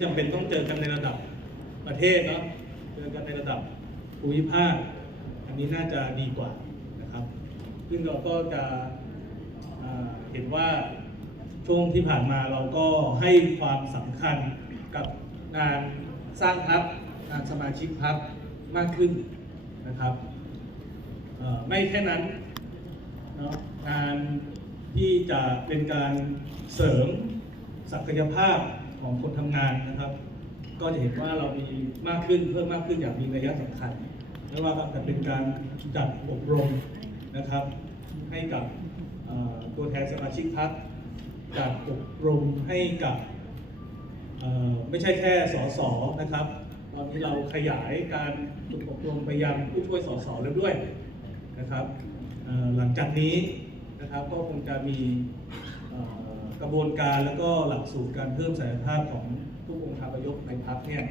จำเป็นต้องเจอกันในระดับประเทศเนาะเจอกันในระดับภูมิภาค อันนี้น่าจะดีกว่านะครับ ซึ่งเราก็จะเห็นว่าช่วงที่ผ่านมาเราก็ให้ความสำคัญกับงานสร้างพักงานสมาชิกพักมากขึ้นนะครับไม่แค่นั้นเนาะงานที่จะเป็นการเสริมศักยภาพ ของคนทำงานนะครับ ก็จะเห็นว่าเรามีมากขึ้นเพิ่มมากขึ้นอย่างมีนัยสำคัญไม่ว่าจะเป็นการจัดอบรมนะครับ ให้กับตัวแทนสมาชิกพักจัดอบรมให้กับไม่ใช่แค่สสนะครับ ตอนนี้เราขยายการฝึกอบรมไปยังผู้ช่วยสสแล้วด้วยนะครับหลังจากนี้นะครับก็คงจะมี กระบวนการแล้วก็หลักสูตรการเพิ่มศักยภาพของผู้องค์คาพยพในพักเนี่ย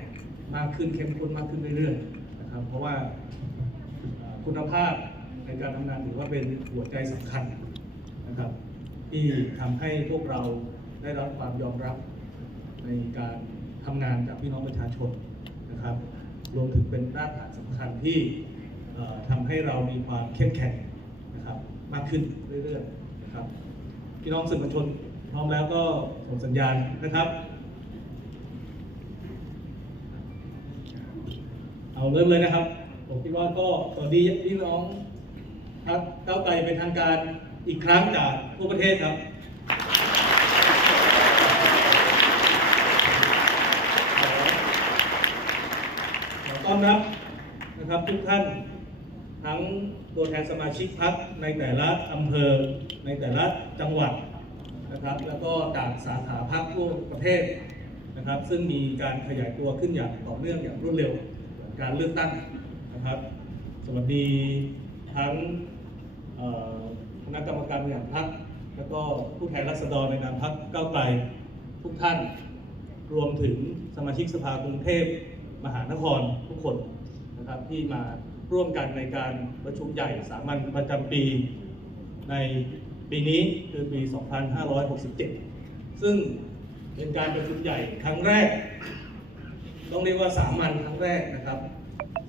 มากขึ้นเข้มข้นมากขึ้นเรื่อยๆนะครับ เพราะว่าคุณภาพในการทำงานถือว่าเป็นหัวใจสำคัญนะครับ ที่ทำให้พวกเราได้รับความยอมรับในการทำงานจากพี่น้องประชาชนนะครับ รวมถึงเป็นรากฐานสำคัญที่เอ่อทำให้เรามีความเข้มแข็งนะครับ มากขึ้นเรื่อยๆนะครับพี่น้องสื่อมวลชน พร้อมแล้วก็ส่งสัญญาณนะครับ เอาเริ่มเลยนะครับ ผมคิดว่าก็สวัสดีพี่น้องครับก้าไกลเป็นทางการอีกครั้งจากทั่วประเทศครับ ขอต้อนรับนะครับทุกท่านทั้งตัวแทนสมาชิกพรรคในแต่ละอำเภอในแต่ละจังหวัด นะครับ แล้วก็จากสาขาพรรคทั่วประเทศนะครับ ซึ่งมีการขยายตัวขึ้นอย่างต่อเนื่องอย่างรวดเร็วการเลือกตั้งนะครับ สวัสดีทั้งคณะกรรมการบริหารพรรคแล้วก็ผู้แทนราษฎรในนามพรรคก้าวไกลทุกท่าน รวมถึงสมาชิกสภากรุงเทพมหานครทุกคนนะครับที่มาร่วมกันในการประชุมใหญ่สามัญประจำปีใน ปีนี้คือปี 2567 ซึ่งเป็นการประชุมใหญ่ครั้งแรก ต้องเรียกว่าสามัญครั้งแรกนะครับ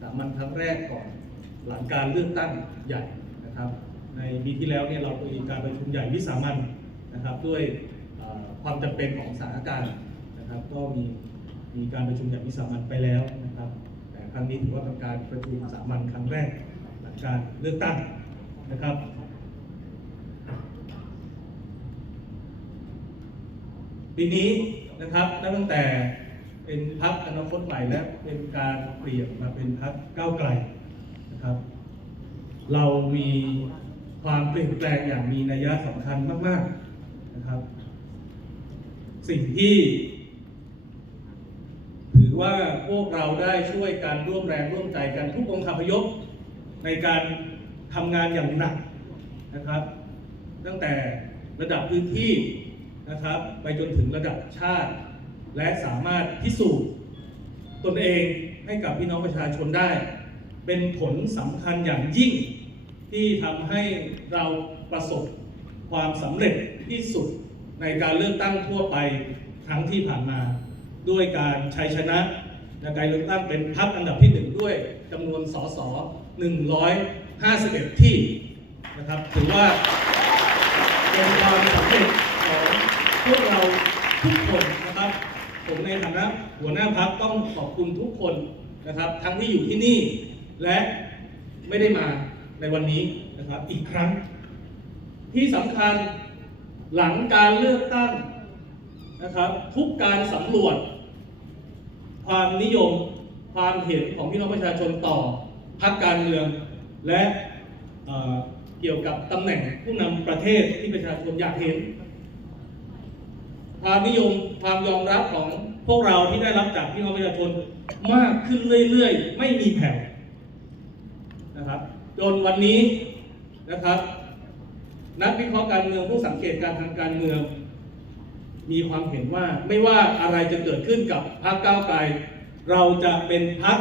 สามัญครั้งแรกก่อนหลังการเลือกตั้งใหญ่นะครับ ในปีที่แล้วเนี่ยเรามีการประชุมใหญ่วิสามัญนะครับ ด้วยความจำเป็นของสถานการณ์นะครับ ก็มีมีการประชุมใหญ่วิสามัญไปแล้วนะครับ แต่ครั้งนี้ถือว่าเป็นการประชุมสามัญครั้งแรกหลังการเลือกตั้งนะครับ ปีนี้นะครับนับตั้งแต่เป็นพักอนาคตใหม่และเป็นการเปลี่ยนมาเป็นพักก้าวไกลนะครับ เรามีความเปลี่ยนแปลงอย่างมีนัยสำคัญมาก ๆนะครับ สิ่งที่ ถือว่าพวกเราได้ช่วยกันร่วมแรงร่วมใจกันทุกองค์คาพยพในการทำงานอย่างหนักนะครับ ตั้งแต่ระดับพื้นที่ นะครับ ไปจนถึงระดับชาติ และสามารถพิสูจน์ตนเองให้กับพี่น้องประชาชนได้ เป็นผลสำคัญอย่างยิ่ง ที่ทำให้เราประสบความสำเร็จที่สุดในการเลือกตั้งทั่วไปครั้งที่ผ่านมา ด้วยการชัยชนะในการเลือกตั้งเป็นพรรคอันดับที่หนึ่งด้วยจำนวนสส151 ที่นะครับถือว่าเป็นความสำเร็จ วกเราทุกคนนะครับ ผมในฐานะหัวหน้าพักต้องขอบคุณทุกคนนะครับ ทั้งที่อยู่ที่นี่และไม่ได้มาในวันนี้นะครับอีกครั้ง ที่สำคัญหลังการเลือกตั้งนะครับทุกการสำรวจ ความนิยมความเห็นของพี่น้องประชาชนต่อพรรคการเมือง และเเกี่ยวกับตำแหน่งผู้นำประเทศที่ประชาชนอยากเห็น ความนิยมความยอมรับของพวกเราที่ได้รับจากพี่น้องประชาชนมากขึ้นเรื่อยๆ ไม่มีแผ่วนะครับจนวันนี้นะครับ นักวิเคราะห์การเมืองผู้สังเกตการทางการเมือง มีความเห็นว่าไม่ว่าอะไรจะเกิดขึ้นกับพรรคก้าวไกลเราจะเป็นพรรค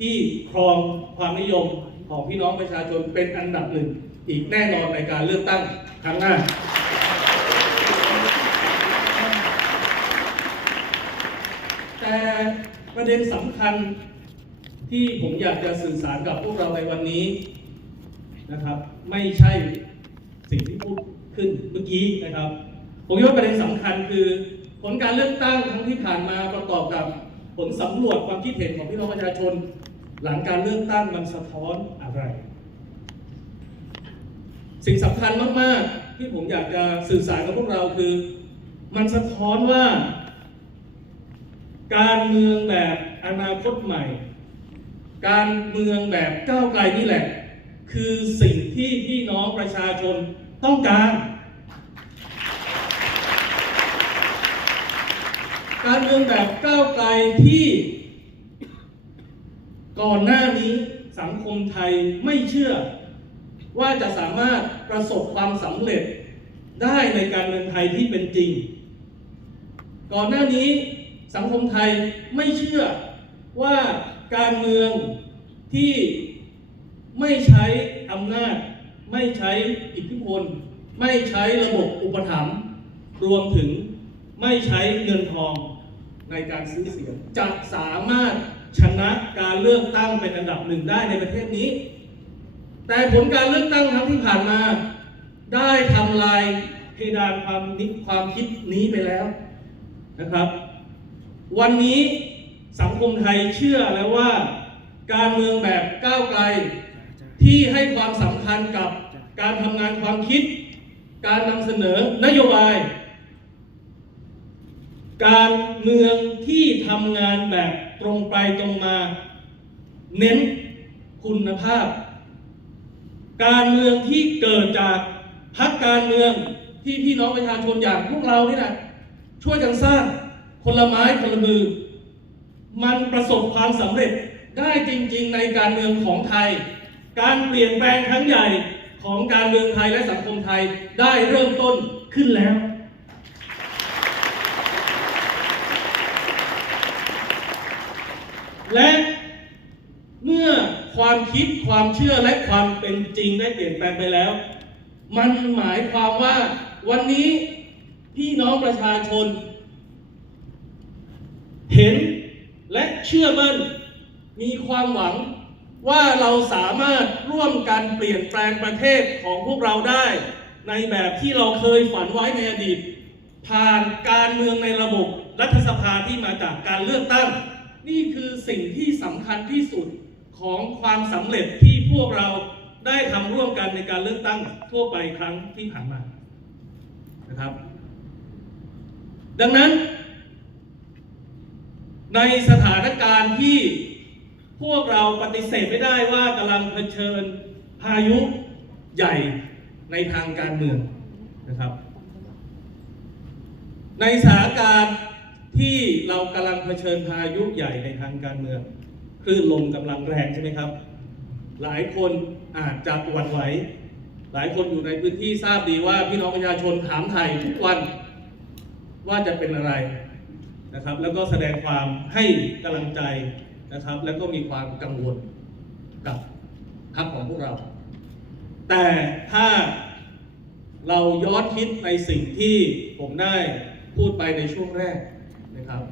ที่ครองความนิยมของพี่น้องประชาชนเป็นอันดับหนึ่งอีกแน่นอนในการเลือกตั้งครั้งหน้า แต่ ประเด็นสำคัญที่ผมอยากจะสื่อสารกับพวกเราในวันนี้นะครับ ไม่ใช่สิ่งที่พูดขึ้นเมื่อกี้นะครับ ผมคิดว่าประเด็นสำคัญคือผลการเลือกตั้งครั้งที่ผ่านมาประกอบกับผลสำรวจความคิดเห็นของพี่น้องประชาชน หลังการเลือกตั้งมันสะท้อนอะไร สิ่งสำคัญมาก ๆ ที่ผมอยากจะสื่อสารกับพวกเราคือ มันสะท้อนว่า การเมืองแบบอนาคตใหม่ การเมืองแบบก้าวไกลนี่แหละ คือสิ่งที่พี่น้องประชาชนต้องการ การเมืองแบบก้าวไกลที่ ก่อนหน้านี้สังคมไทยไม่เชื่อ ว่าจะสามารถประสบความสำเร็จได้ในการเมืองไทยที่เป็นจริง ก่อนหน้านี้ สังคมไทยไม่เชื่อว่าการเมืองที่ไม่ใช้อำนาจ ไม่ใช้อิทธิพล ไม่ใช้ระบบอุปถัมภ์รวมถึงไม่ใช้เงินทองในการซื้อเสียงจะสามารถชนะการเลือกตั้งเป็นอันดับหนึ่งได้ในประเทศนี้ แต่ผลการเลือกตั้งครั้งที่ผ่านมา ได้ทำลายเพดานความนิความคิดนี้ไปแล้วนะครับ วันนี้สังคมไทยเชื่อแล้วว่า การเมืองแบบก้าวไกล ที่ให้ความสำคัญกับการทำงานความคิด การนำเสนอนโยบาย การเมืองที่ทำงานแบบตรงไปตรงมา เน้นคุณภาพ การเมืองที่เกิดจากพักการเมืองที่พี่น้องประชาชนอย่างพวกเรานี่นะช่วยกันสร้าง คนละไม้คนละมือ มันประสบความสำเร็จได้จริง ๆ ในการเมืองของไทย การเปลี่ยนแปลงครั้งใหญ่ของการเมืองไทยและสังคมไทยได้เริ่มต้นขึ้นแล้ว และเมื่อความคิดความเชื่อและความเป็นจริงได้เปลี่ยนแปลงไปแล้ว มันหมายความว่าวันนี้พี่น้องประชาชน เห็นและ เชื่อมั่น มีความหวังว่าเราสามารถร่วมกันเปลี่ยนแปลงประเทศของพวกเราได้ ในแบบที่เราเคยฝันไว้ในอดีต ผ่านการเมืองในระบบรัฐสภาที่มาจากการเลือกตั้ง นี่คือสิ่งที่สำคัญที่สุดของความสำเร็จที่พวกเราได้ทำร่วมกันในการเลือกตั้งทั่วไปครั้งที่ผ่านมานะครับ ดังนั้น ในสถานการณ์ที่พวกเราปฏิเสธไม่ได้ว่ากำลังเผชิญพายุใหญ่ในทางการเมืองนะครับ ในสถานการณ์ที่เรากำลังเผชิญพายุใหญ่ในทางการเมืองคลื่นลมกำลังแรงใช่ไหมครับ หลายคนอาจจะหวั่นไหว หลายคนอยู่ในพื้นที่ทราบดีว่าพี่น้องประชาชนถามไทยทุกวันว่าจะเป็นอะไร นะครับ แล้วก็แสดงความให้กำลังใจนะครับ แล้วก็มีความกังวลกับพรรคของพวกเรา แต่ถ้าเราย้อนคิดในสิ่งที่ผมได้พูดไปในช่วงแรกนะครับ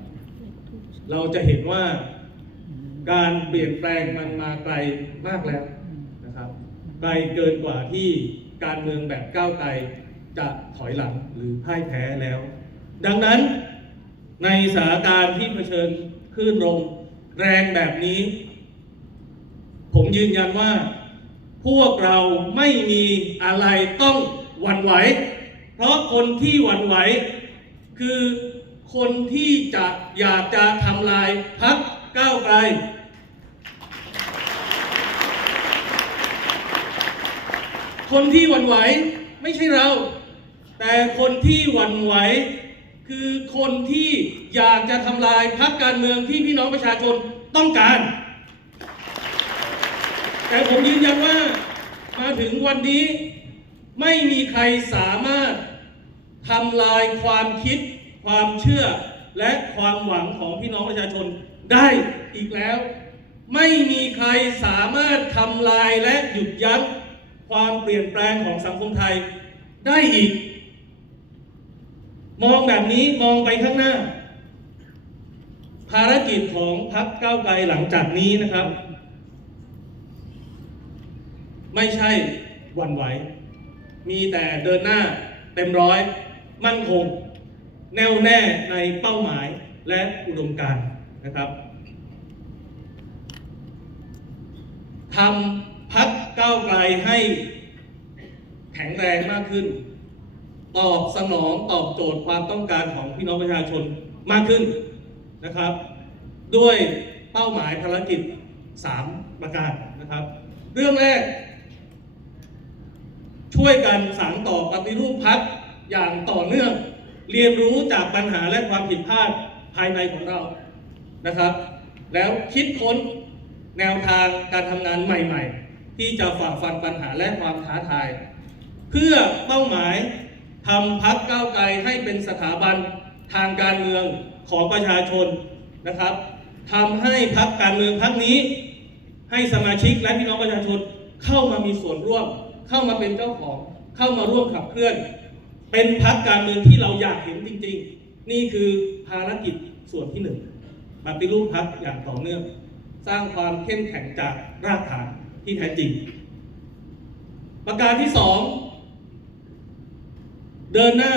เราจะเห็นว่าการเปลี่ยนแปลงมันมาไกลมากแล้วนะครับไกลเกินกว่าที่การเมืองแบบก้าวไกลจะถอยหลังหรือพ่ายแพ้แล้ว ดังนั้น ในสถานการณ์ที่เผชิญคลื่นลมแรงแบบนี้ ผมยืนยันว่า พวกเราไม่มีอะไรต้องหวั่นไหว เพราะคนที่หวั่นไหว คือคนที่จะอยากจะทำลายพักก้าวไกล คนที่หวั่นไหวไม่ใช่เรา แต่คนที่หวั่นไหว คือคนที่อยากจะทำลายพักการเมืองที่พี่น้องประชาชนต้องการ แต่ผมยืนยันว่ามาถึงวันนี้ไม่มีใครสามารถทำลายความคิด ความเชื่อ และความหวังของพี่น้องประชาชนได้อีกแล้ว ไม่มีใครสามารถทำลายและหยุดยั้งความเปลี่ยนแปลงของสังคมไทยได้อีก มองแบบนี้มองไปข้างหน้า ภารกิจของพักก้าวไกลหลังจากนี้นะครับ ไม่ใช่หวั่นไหว มีแต่เดินหน้าเต็มร้อย มั่นคง แน่วแน่ในเป้าหมายและอุดมการนะครับทำพักก้าวไกลให้แข็งแรงมากขึ้น ตอบสนองตอบโจทย์ความต้องการของพี่น้องประชาชนมากขึ้นนะครับ ด้วยเป้าหมายภารกิจ 3 ประการนะครับ เรื่องแรก ช่วยกันสานต่อปฏิรูปพักอย่างต่อเนื่อง เรียนรู้จากปัญหาและความผิดพลาดภายในของเรานะครับ แล้วคิดค้นแนวทางการทำงานใหม่ ๆ ที่จะฝ่าฟันปัญหาและความท้าทาย เพื่อเป้าหมาย ทำพักก้าวไกลให้เป็นสถาบันทางการเมืองของประชาชนนะครับทำให้พักการเมืองพักนี้ ให้สมาชิกและพี่น้องประชาชนเข้ามามีส่วนร่วม เข้ามาเป็นเจ้าของ เข้ามาร่วมขับเคลื่อน เป็นพักการเมืองที่เราอยากเห็นจริง ๆ นี่คือภารกิจส่วนที่หนึ่งปฏิรูปพักอย่างต่อเนื่อง สร้างความเข้มแข็งจากรากฐานที่แท้จริง ประการที่สอง เดินหน้า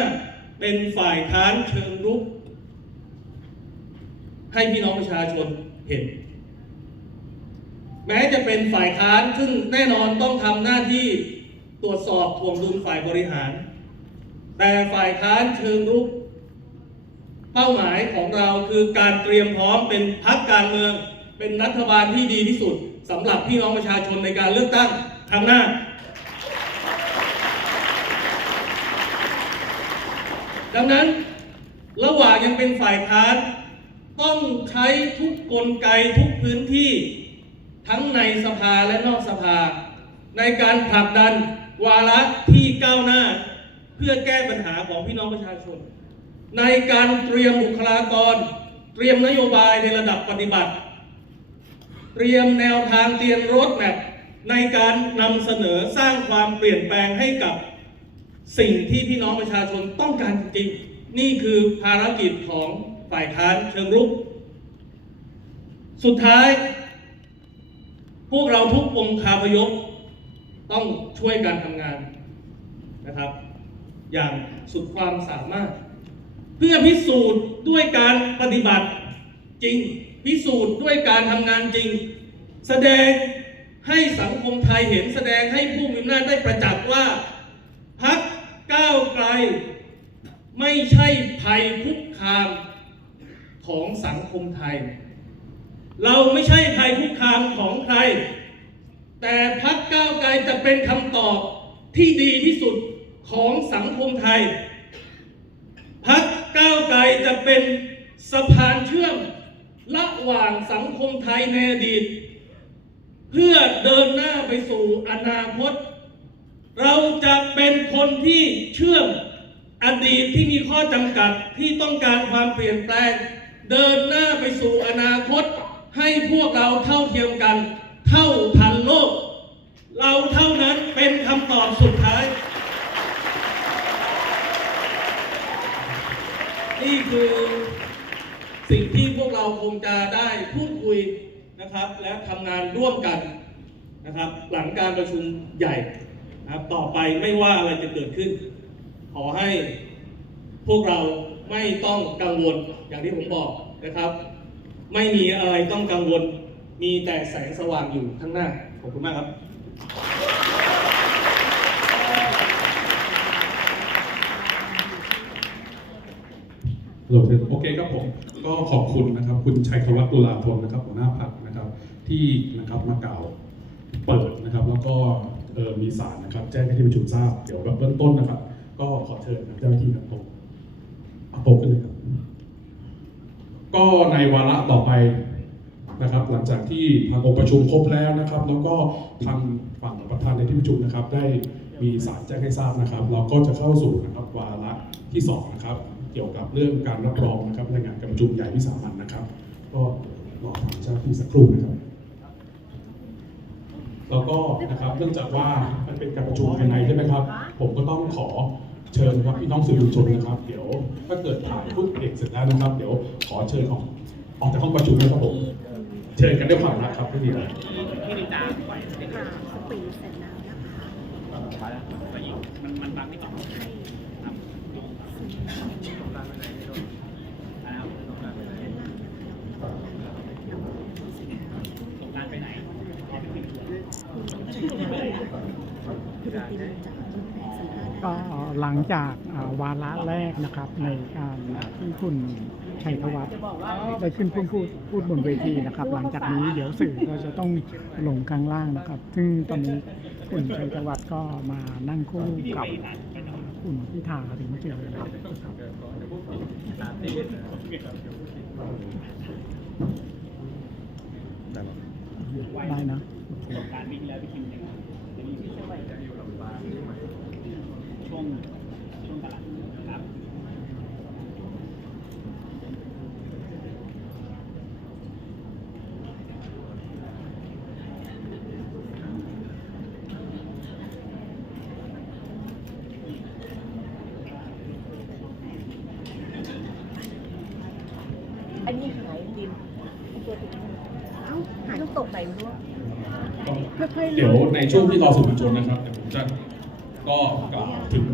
เป็นฝ่ายค้านเชิงรุก ให้พี่น้องประชาชนเห็น แม้จะเป็นฝ่ายค้านซึ่งแน่นอนต้องทำหน้าที่ตรวจสอบทวงดุลฝ่ายบริหาร แต่ฝ่ายค้านเชิงรุก เป้าหมายของเราคือการเตรียมพร้อมเป็นพักการเมือง เป็นรัฐบาลที่ดีที่สุดสำหรับพี่น้องประชาชนในการเลือกตั้งครั้งหน้า ดังนั้นระหว่างยังเป็นฝ่ายค้านต้องใช้ทุกกลไกทุกพื้นที่ ทั้งในสภาและนอกสภา ในการผลักดันวาระที่ก้าวหน้า เพื่อแก้ปัญหาของพี่น้องประชาชน ในการเตรียมบุคลากร เตรียมนโยบายในระดับปฏิบัติ เตรียมแนวทางเตรียมรถแมพในการนำเสนอสร้างความเปลี่ยนแปลงให้กับสิ่งที่พี่น้องประชาชน การจริงๆ นี่คือภารกิจของฝ่ายค้านเชิงรุก สุดท้าย พวกเราทุกองคาพยพต้องช่วยกันทำงานนะครับ อย่างสุดความสามารถ เพื่อพิสูจน์ด้วยการปฏิบัติจริง พิสูจน์ด้วยการทำงานจริง แสดงให้สังคมไทยเห็นแสดงให้ผู้มีอำนาจได้ประจักษ์ว่าพักก้าวไกล ไม่ใช่ภัยคุกคามของสังคมไทย เราไม่ใช่ภัยคุกคามของใคร แต่พักก้าวไกลจะเป็นคำตอบที่ดีที่สุดของสังคมไทย พักก้าวไกลจะเป็นสะพานเชื่อมระหว่างสังคมไทยในอดีต เพื่อเดินหน้าไปสู่อนาคต เราจะเป็นคนที่เชื่อม อดีตที่มีข้อจำกัดที่ต้องการความเปลี่ยนแปลง เดินหน้าไปสู่อนาคต ให้พวกเราเท่าเทียมกัน เท่าทันโลก เราเท่านั้นเป็นคำตอบสุดท้าย นี่คือสิ่งที่พวกเราคงจะได้พูดคุยนะครับ และทำงานร่วมกันนะครับ หลังการประชุมใหญ่นะครับต่อไปไม่ว่าอะไรจะเกิดขึ้น อให้พวกเราไม่ต้องกังวลอย่างที่ผมบอกนะครับ ไม่มีอะไรต้องกังวล มีแต่แสงสว่างอยู่ข้างหน้า ขอบคุณมากครับโอเคครับผมก็ขอบคุณนะครับ คุณชัยธวัฒน์ตุลาพลนะครับหัวหน้าพักนะครับ ที่นะครับมากล่าวเปิดนะครับ แล้วก็มีสารนะครับ แจ้งให้ที่ประชุมทราบเดี๋ยวแบบเบื้องต้นนะครับ ก็ขอเชิญเจ้าหน้าที่ครับผมเอาโต๊ะขึ้นเลยครับ ก็ในวาระต่อไปนะครับ หลังจากที่ทางองค์ประชุมครบแล้วนะครับ แล้วก็ทางฝั่งประธานในที่ประชุมนะครับ ได้มีสารแจ้งให้ทราบนะครับ เราก็จะเข้าสู่นะครับวาระที่สองนะครับ เกี่ยวกับเรื่องการรับรองนะครับในงานการประชุมใหญ่วิสามันนะครับ ก็รอทางเจ้าหน้าที่สักครู่นะครับแล้วก็นะครับเนื่องจากว่ามันเป็นการประชุมภายในใช่ไหมครับ ผมก็ต้องขอ เชิญครับพี่น้องสื่อมวลชนนะครับ เดี๋ยวถ้าเกิดถ่ายรูปเด็กเสร็จแล้วนะครับ เดี๋ยวขอเชิญออกออกจากห้องประชุมนะครับผมเชิญกันด้วยความรักครับพี่ดียวที่นินจาปล่อยเด็กค่ะสปีเสร็จแล้วนะคะก็ยิงมันมันบังไม่ต่อให้ครับดูนะครับตรงกลางไปไหน ก็หลังจากอ่าวาระแรกนะครับในการที่คุณชัยธวัฒน์ได้ขึ้นพูดพูดพูดบนเวทีนะครับ หลังจากนี้เดี๋ยวสื่อก็จะต้องลงข้างล่างนะครับ ซึ่งตอนนี้คุณชัยธวัฒน์ก็มานั่งคู่กับคุณพิธาถึงเจริญรัตน์นะครับได้นะการวิ่งแล้วพี่คิมยังช่ว งช่วงตลาดครับอันนี้หายดินเอ้าหายต้องตกไหนไม่รู้ค่อยๆเดี๋ยวในช่วงที่รอสื่อมวลชนนะครับเดี๋ยวผมจะ ก็กล่าวถึง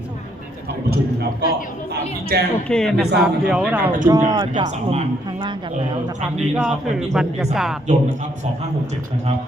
ทางประชุมครับก็ตามที่แจ้งโอเคนะครับให้ทาเดี๋ยวเราในกประชุมก็ใหญ่นคจะบสาลมางรถข้างล่างกันแล้วนะครับเอ่อนี่ก็รั้งคือบรรยากาศยนต์นะครับ2567นะครับ